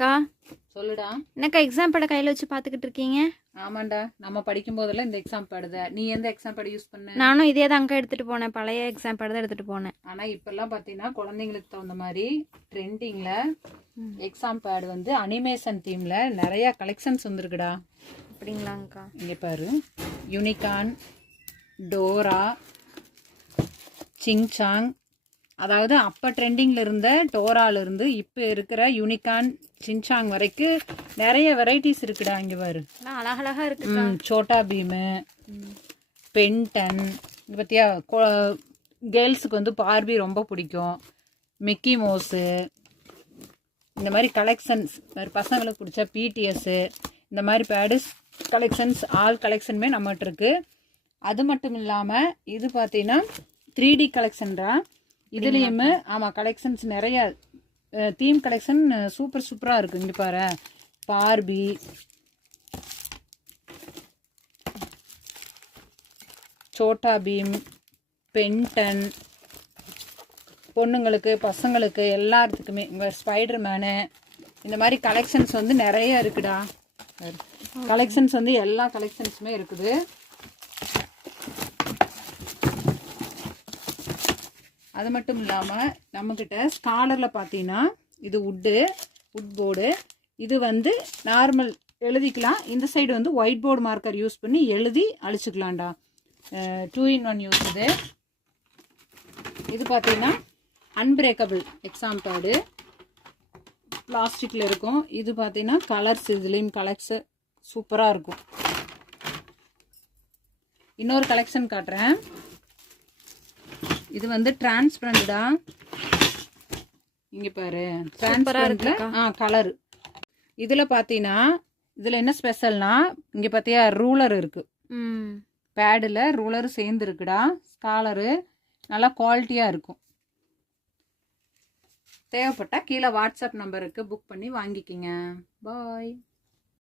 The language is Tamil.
அக்கா சொல்லுடா. என்னக்கா எக்ஸாம் பேட கையில் வச்சு பார்த்துக்கிட்டு இருக்கீங்க? ஆமாண்டா, நம்ம படிக்கும் போதெல்லாம் இந்த எக்ஸாம் பேடுத. நீ எந்த எக்ஸாம் பேட் யூஸ் பண்ண? நானும் இதே தான் அக்கா எடுத்துகிட்டு போனேன். பழைய எக்ஸாம் பேட் தான் எடுத்துகிட்டு போனேன். ஆனால் இப்போல்லாம் பார்த்தீங்கன்னா குழந்தைங்களுக்கு தகுந்த மாதிரி ட்ரெண்டிங்கில் எக்ஸாம் பேட் வந்து அனிமேஷன் தீமில் நிறையா கலெக்ஷன்ஸ் வந்துருக்குடா. அப்படிங்களாங்க்கா? இங்கே பாரு, யூனிகார்ன், டோரா, சிங்சாங், அதாவது அப்போ ட்ரெண்டிங்கில் இருந்த டோராலேருந்து இப்போ இருக்கிற யூனிகார்ன், சின்சாங் வரைக்கும் நிறைய வெரைட்டிஸ் இருக்குடா. இங்கே பாரு, அழகழகா இருக்கு. சோட்டா பீமு, பென்டன், இது பற்றியா கேர்ள்ஸுக்கு வந்து பார்பி ரொம்ப பிடிக்கும், மிக்கி மோஸு, இந்த மாதிரி கலெக்ஷன்ஸ். வேறு பசங்களுக்கு பிடிச்ச பிடிஎஸ்ஸு, இந்த மாதிரி பேடிஸ் கலெக்ஷன்ஸ், ஆல் கலெக்ஷனுமே நம்மகிட்ட இருக்குது. அது மட்டும் இல்லாமல் இது பார்த்தீங்கன்னா 3D கலெக்ஷன்டா. இதுலேயுமே ஆமாம் கலெக்ஷன்ஸ் நிறைய தீம் கலெக்ஷன் சூப்பராக இருக்குது. இங்கே பாரு, பார்பி, சோட்டா பீம், பென்டன், பொண்ணுங்களுக்கு பசங்களுக்கு எல்லாத்துக்குமே ஸ்பைடர் மேனு, இந்த மாதிரி கலெக்ஷன்ஸ் வந்து நிறைய இருக்குடா. கலெக்ஷன்ஸ் வந்து எல்லா கலெக்ஷன்ஸுமே இருக்குது. அது மட்டும் இல்லாமல் நம்மக்கிட்ட ஸ்காலரில் பார்த்தீங்கன்னா இது உட் போர்டு, இது வந்து நார்மல் எழுதிக்கலாம். இந்த சைடு வந்து ஒயிட் போர்டு மார்க்கர் யூஸ் பண்ணி எழுதி அழிச்சுக்கலாம்டா. 2-in-1 use. இது பார்த்தீங்கன்னா அன்பிரேக்கபிள் எக்ஸாம் பேடு, பிளாஸ்டிக்கில் இருக்கும். இது பார்த்தீங்கன்னா கலர்ஸ், இதுலேயும் கலெக்ஸ் சூப்பராக இருக்கும். இன்னொரு கலெக்ஷன் காட்டுறேன். இது வந்து டிரான்ஸ்பரண்டா. இங்கே பாரு, டிரான்ஸ்பரண்ட்ல கலரு. இதில் பார்த்தீங்கன்னா இதில் என்ன ஸ்பெஷல்னா இங்கே பார்த்தியா ரூலர் இருக்குது. பேடில் ரூலர் சேர்ந்து இருக்குடா. ஸ்காலரு நல்லா குவாலிட்டியாக இருக்கும். தேவைப்பட்டால் கீழே வாட்ஸ்அப் நம்பருக்கு புக் பண்ணி வாங்கிக்கிங்க. பாய்.